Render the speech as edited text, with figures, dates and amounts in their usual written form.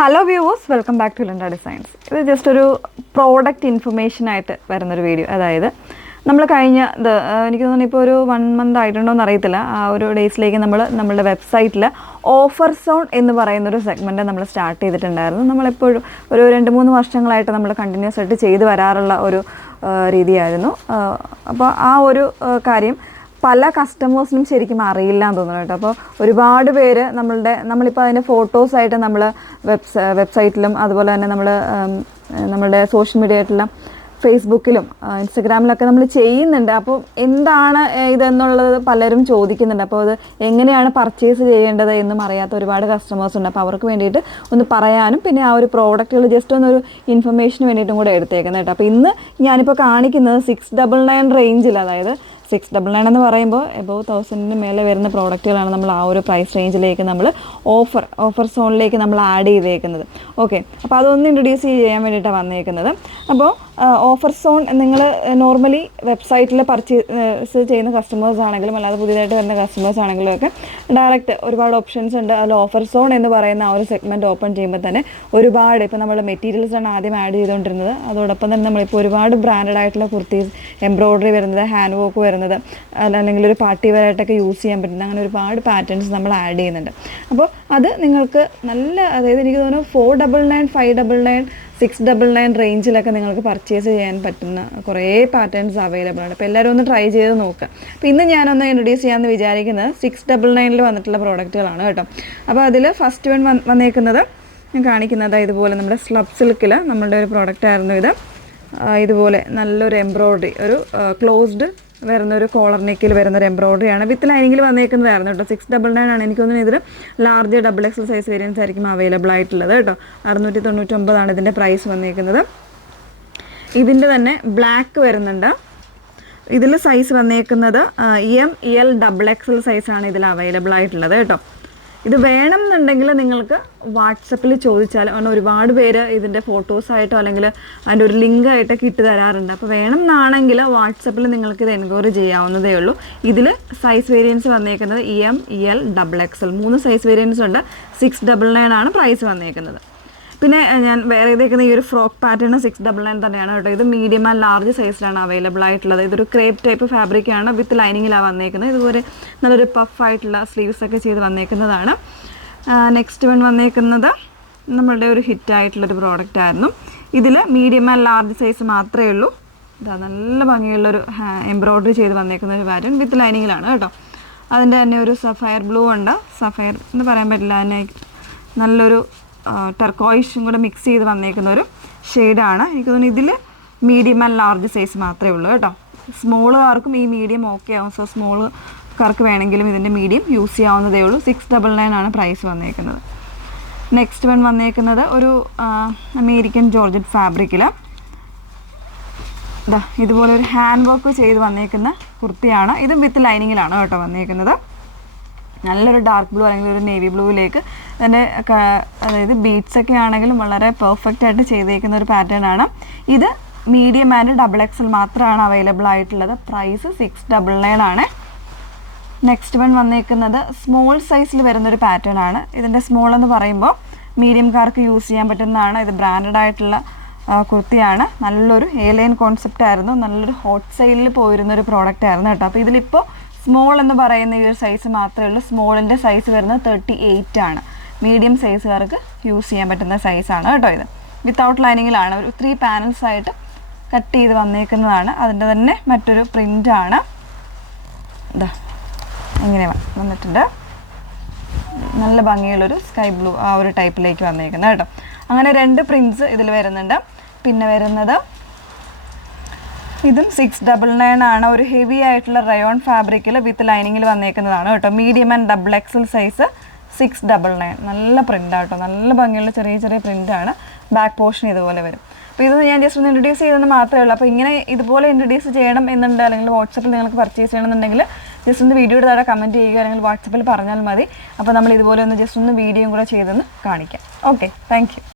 Hello viewers, welcome back to Linda designs. ഇത് just ഒരു product ഇൻഫർമേഷനായിട്ട് വരുന്നൊരു വീഡിയോ. അതായത് നമ്മൾ എനിക്ക് തോന്നുന്നു ഇപ്പോൾ ഒരു 1 month ആയിട്ടുണ്ടോ എന്ന് അറിയത്തില്ല, ആ ഒരു ഡേയ്സിലേക്ക് നമ്മളുടെ വെബ്സൈറ്റിൽ ഓഫർ സോൺ എന്ന് പറയുന്നൊരു സെഗ്മെൻറ്റ് നമ്മൾ സ്റ്റാർട്ട് ചെയ്തിട്ടുണ്ടായിരുന്നു. നമ്മളെപ്പോഴും ഒരു 2-3 വർഷങ്ങളായിട്ട് നമ്മൾ കണ്ടിന്യൂസ് ആയിട്ട് ചെയ്തു വരാറുള്ള ഒരു രീതിയായിരുന്നു. അപ്പോൾ ആ ഒരു കാര്യം പല കസ്റ്റമേഴ്സിനും ശരിക്കും അറിയില്ല എന്ന് തോന്നുന്നു കേട്ടോ. അപ്പോൾ ഒരുപാട് പേര് നമ്മളിപ്പോൾ അതിൻ്റെ ഫോട്ടോസായിട്ട് നമ്മൾ വെബ്സൈറ്റിലും അതുപോലെ തന്നെ നമ്മളുടെ സോഷ്യൽ മീഡിയ ആയിട്ടുള്ള ഫേസ്ബുക്കിലും ഇൻസ്റ്റഗ്രാമിലൊക്കെ നമ്മൾ ചെയ്യുന്നുണ്ട്. അപ്പോൾ എന്താണ് ഇതെന്നുള്ളത് പലരും ചോദിക്കുന്നുണ്ട്. അപ്പോൾ അത് എങ്ങനെയാണ് പർച്ചേസ് ചെയ്യേണ്ടത് എന്നും അറിയാത്ത ഒരുപാട് കസ്റ്റമേഴ്സ് ഉണ്ട്. അപ്പോൾ അവർക്ക് വേണ്ടിയിട്ട് ഒന്ന് പറയാനും പിന്നെ ആ ഒരു പ്രോഡക്റ്റുകൾ ജസ്റ്റ് ഒന്നൊരു ഇൻഫർമേഷന് വേണ്ടിയിട്ടും കൂടെ എടുത്തേക്കുന്നത് കേട്ടോ. അപ്പോൾ ഇന്ന് ഞാനിപ്പോൾ കാണിക്കുന്നത് 699 റേഞ്ചിൽ, അതായത് 699 എന്ന് പറയുമ്പോൾ എബോവ് 1000 മേലെ വരുന്ന പ്രോഡക്റ്റുകളാണ് നമ്മൾ ആ ഒരു പ്രൈസ് റേഞ്ചിലേക്ക് നമ്മൾ ഓഫർ സോണിലേക്ക് നമ്മൾ ആഡ് ചെയ്തേക്കുന്നത്. ഓക്കെ, അപ്പോൾ അതൊന്ന് ഇൻട്രൊഡ്യൂസ് ചെയ്യാൻ വേണ്ടിയിട്ടാണ് വന്നേക്കുന്നത്. അപ്പോൾ ഓഫർ സോൺ നിങ്ങൾ നോർമലി വെബ്സൈറ്റിൽ പർച്ചേസ് ചെയ്യുന്ന കസ്റ്റമേഴ്സ് ആണെങ്കിലും അല്ലാതെ പുതിയതായിട്ട് വരുന്ന കസ്റ്റമേഴ്സ് ആണെങ്കിലും ഒക്കെ ഡയറക്റ്റ് ഒരുപാട് ഓപ്ഷൻസ് ഉണ്ട്. അതിൽ ഓഫർ സോൺ എന്ന് പറയുന്ന ആ ഒരു സെഗ്മെൻറ്റ് ഓപ്പൺ ചെയ്യുമ്പോൾ തന്നെ ഒരുപാട് ഇപ്പോൾ നമ്മൾ മെറ്റീരിയൽസാണ് ആദ്യം ആഡ് ചെയ്തുകൊണ്ടിരുന്നത്. അതോടൊപ്പം തന്നെ നമ്മളിപ്പോൾ ഒരുപാട് ബ്രാൻഡഡ് ആയിട്ടുള്ള കുർത്തീസ്, എംബ്രോയ്ഡറി വരുന്നത്, ഹാൻഡ് വർക്ക് വരുന്നത്, അല്ലെങ്കിൽ ഒരു പാർട്ടി വെയറായിട്ടൊക്കെ യൂസ് ചെയ്യാൻ പറ്റുന്ന അങ്ങനെ ഒരുപാട് പാറ്റേൺസ് നമ്മൾ ആഡ് ചെയ്യുന്നുണ്ട്. അപ്പോൾ അത് നിങ്ങൾക്ക് അതായത് എനിക്ക് തോന്നുന്നു 499, 599, 699 റേഞ്ചിലൊക്കെ നിങ്ങൾക്ക് പർച്ചേസ് ചെയ്യാൻ പറ്റുന്ന കുറേ പാറ്റേൺസ് അവൈലബിൾ ആണ്. അപ്പോൾ എല്ലാവരും ഒന്ന് ട്രൈ ചെയ്ത് നോക്കുക. അപ്പോൾ ഇന്ന് ഞാനൊന്ന് ഇൻട്രൊഡ്യൂസ് ചെയ്യാമെന്ന് വിചാരിക്കുന്നത് 699 വന്നിട്ടുള്ള പ്രോഡക്റ്റുകളാണ് കേട്ടോ. അപ്പോൾ അതിൽ ഫസ്റ്റ് വന്നേക്കുന്നത് ഞാൻ കാണിക്കുന്നത് ഇതുപോലെ നമ്മുടെ സ്ലബ് സിൽക്കിൽ നമ്മളുടെ ഒരു പ്രോഡക്റ്റ് ആയിരുന്നു ഇത്. ഇതുപോലെ നല്ലൊരു എംബ്രോയ്ഡറി, ഒരു ക്ലോസ്ഡ് വരുന്നൊരു കോളർ നെക്കിൽ വരുന്നൊരു എംബ്രോയ്ഡറിയാണ്. വിത്ത് ലൈനിങ്ങിൽ വന്നേക്കുന്നതായിരുന്നു കേട്ടോ. 699 ആണ്. എനിക്ക് തോന്നുന്നു ഇതിൽ ലാർജ് XXL സൈസ് വേരിയൻസ് ആയിരിക്കും അവൈലബിൾ ആയിട്ടുള്ളത് കേട്ടോ. 699 ഇതിൻ്റെ പ്രൈസ് വന്നേക്കുന്നത്. ഇതിൻ്റെ തന്നെ ബ്ലാക്ക് വരുന്നുണ്ട്. ഇതിൽ സൈസ് വന്നേക്കുന്നത് ML സൈസാണ് ഇതിൽ അവൈലബിൾ ആയിട്ടുള്ളത് കേട്ടോ. ഇത് വേണം എന്നുണ്ടെങ്കിൽ നിങ്ങൾക്ക് വാട്സപ്പിൽ ചോദിച്ചാൽ, കാരണം ഒരുപാട് പേര് ഇതിൻ്റെ ഫോട്ടോസായിട്ടോ അല്ലെങ്കിൽ അതിൻ്റെ ഒരു ലിങ്കായിട്ടൊക്കെ ഇട്ട് തരാറുണ്ട്. അപ്പോൾ വേണം എന്നാണെങ്കിൽ വാട്സപ്പിൽ നിങ്ങൾക്കിത് എൻക്വയറി ചെയ്യാവുന്നതേ ഉള്ളൂ. ഇതിൽ സൈസ് വേരിയൻസ് വന്നേക്കുന്നത് ML XXL 3 സൈസ് വേരിയൻസ് ഉണ്ട്. 699 ആണ് പ്രൈസ് വന്നേക്കുന്നത്. പിന്നെ ഞാൻ വേറെ ഇതേക്കുന്ന ഈ ഒരു ഫ്രോക്ക് പാറ്റേൺ 699 തന്നെയാണ് കേട്ടോ. ഇത് മീഡിയം ആൻഡ് ലാർജ് സൈസിലാണ് അവൈലബിൾ ആയിട്ടുള്ളത്. ഇതൊരു ക്രേപ്പ് ടൈപ്പ് ഫാബ്രിക്കാണ്, വിത്ത് ലൈനിങ്ങിലാണ് വന്നേക്കുന്നത്. ഇതുപോലെ നല്ലൊരു പഫായിട്ടുള്ള സ്ലീവ്സൊക്കെ ചെയ്ത് വന്നേക്കുന്നതാണ്. നെക്സ്റ്റ് വന്നേക്കുന്നത് നമ്മളുടെ ഒരു ഹിറ്റായിട്ടുള്ളൊരു പ്രോഡക്റ്റ് ആയിരുന്നു. ഇതിൽ മീഡിയം ആൻഡ് ലാർജ് സൈസ് മാത്രമേ ഉള്ളൂ. ഇതാ നല്ല ഭംഗിയുള്ളൊരു എംബ്രോയ്ഡറി ചെയ്ത് വന്നേക്കുന്ന ഒരു പാറ്റേൺ വിത്ത് ലൈനിങ്ങിലാണ് കേട്ടോ. അതിൻ്റെ തന്നെ ഒരു സഫയർ ബ്ലൂ ഉണ്ട്. സഫയർ എന്ന് പറയാൻ പറ്റില്ല, അതിനെ നല്ലൊരു ടർക്കോയിഷും കൂടെ മിക്സ് ചെയ്ത് വന്നേക്കുന്ന ഒരു ഷെയ്ഡാണ്. എനിക്ക് തോന്നുന്നു ഇതിൽ മീഡിയം ആൻഡ് ലാർജ് സൈസ് മാത്രമേ ഉള്ളൂ കേട്ടോ. സ്മോളുകാർക്കും ഈ മീഡിയം ഓക്കെ ആവും. സോ സ്മോളുകാർക്ക് വേണമെങ്കിലും ഇതിൻ്റെ മീഡിയം യൂസ് ചെയ്യാവുന്നതേ ഉള്ളൂ. 699 ആണ് പ്രൈസ് വന്നേക്കുന്നത്. നെക്സ്റ്റ് വന്നേക്കുന്നത് ഒരു അമേരിക്കൻ ജോർജറ്റ് ഫാബ്രിക്കിൽ ഇതുപോലെ ഒരു ഹാൻഡ് വർക്ക് ചെയ്ത് വന്നേക്കുന്ന കുർത്തിയാണ്. ഇത് വിത്ത് ലൈനിങ്ങിലാണ് കേട്ടോ വന്നേക്കുന്നത്. നല്ലൊരു ഡാർക്ക് ബ്ലൂ അല്ലെങ്കിൽ ഒരു നേവി ബ്ലൂവിലേക്ക് തന്നെ, അതായത് ബീഡ്സൊക്കെ ആണെങ്കിലും വളരെ പെർഫെക്റ്റ് ആയിട്ട് ചെയ്തേക്കുന്ന ഒരു പാറ്റേൺ ആണ്. ഇത് മീഡിയം ആൻഡ് XXL മാത്രമാണ് അവൈലബിൾ ആയിട്ടുള്ളത്. പ്രൈസ് 699 ആണ്. നെക്സ്റ്റ് വന്നേക്കുന്നത് സ്മോൾ സൈസിൽ വരുന്നൊരു പാറ്റേൺ ആണ്. ഇതിൻ്റെ സ്മോൾ എന്ന് പറയുമ്പോൾ മീഡിയംകാർക്ക് യൂസ് ചെയ്യാൻ പറ്റുന്നതാണ്. ഇത് ബ്രാൻഡഡ് ആയിട്ടുള്ള കുർത്തിയാണ്. നല്ലൊരു എയർലൈൻ കോൺസെപ്റ്റ് ആയിരുന്നു. നല്ലൊരു ഹോട്ട് സെയിലിൽ പോയിരുന്നൊരു പ്രോഡക്റ്റ് ആയിരുന്നു കേട്ടോ. അപ്പോൾ ഇതിലിപ്പോൾ സ്മോൾ എന്ന് പറയുന്ന ഈ ഒരു സൈസ് മാത്രമേ ഉള്ളൂ. സ്മോളിൻ്റെ സൈസ് വരുന്നത് 38 ആണ്. മീഡിയം സൈസുകാർക്ക് യൂസ് ചെയ്യാൻ പറ്റുന്ന സൈസാണ് കേട്ടോ. ഇത് വിത്തൗട്ട് ലൈനിങ്ങിലാണ്. ഒരു 3 പാനൽസ് ആയിട്ട് കട്ട് ചെയ്ത് വന്നേക്കുന്നതാണ്. അതിൻ്റെ തന്നെ മറ്റൊരു പ്രിൻ്റാണ്. ഇതാ ഇങ്ങനെ വന്നിട്ടുണ്ട്. നല്ല ഭംഗിയുള്ളൊരു സ്കൈ ബ്ലൂ ആ ഒരു ടൈപ്പിലേക്ക് വന്നേക്കുന്നത് കേട്ടോ. അങ്ങനെ 2 പ്രിൻറ്റ്സ് ഇതിൽ വരുന്നുണ്ട്. പിന്നെ വരുന്നത് ഇതും 699 ആണ്. ഒരു ഹെവി ആയിട്ടുള്ള റയോൺ ഫാബ്രിക്കിൽ വിത്ത് ലൈനിങ്ങിൽ വന്നേക്കുന്നതാണ് കേട്ടോ. Medium and XXL size 699. നല്ല പ്രിൻ്റാട്ടോ, നല്ല ഭംഗിയുള്ള ചെറിയ ചെറിയ പ്രിൻ്റാണ്. ബാക്ക് പോർഷൻ ഇതുപോലെ വരും. അപ്പോൾ ഇത് ഞാൻ ജസ്റ്റ് ഒന്ന് ഇൻട്രൊഡ്യൂസ് ചെയ്തെന്ന് മാത്രമേ ഉള്ളൂ. അപ്പോൾ ഇങ്ങനെ ഇതുപോലെ ഇൻട്രൊഡ്യൂസ് ചെയ്യണം എന്നുണ്ട്, അല്ലെങ്കിൽ വാട്സപ്പിൽ നിങ്ങൾക്ക് പർച്ചേസ് ചെയ്യണമെന്നുണ്ടെങ്കിൽ ജസ്റ്റ് ഒന്ന് വീഡിയോയുടെ താഴെ കമൻറ്റ് ചെയ്യുക, അല്ലെങ്കിൽ വാട്സപ്പിൽ പറഞ്ഞാൽ മതി. അപ്പോൾ നമ്മൾ ഇതുപോലെ ഒന്ന് ജസ്റ്റ് ഒന്ന് വീഡിയോയും കൂടെ ചെയ്തൊന്ന് കാണിക്കാം. Okay, thank you.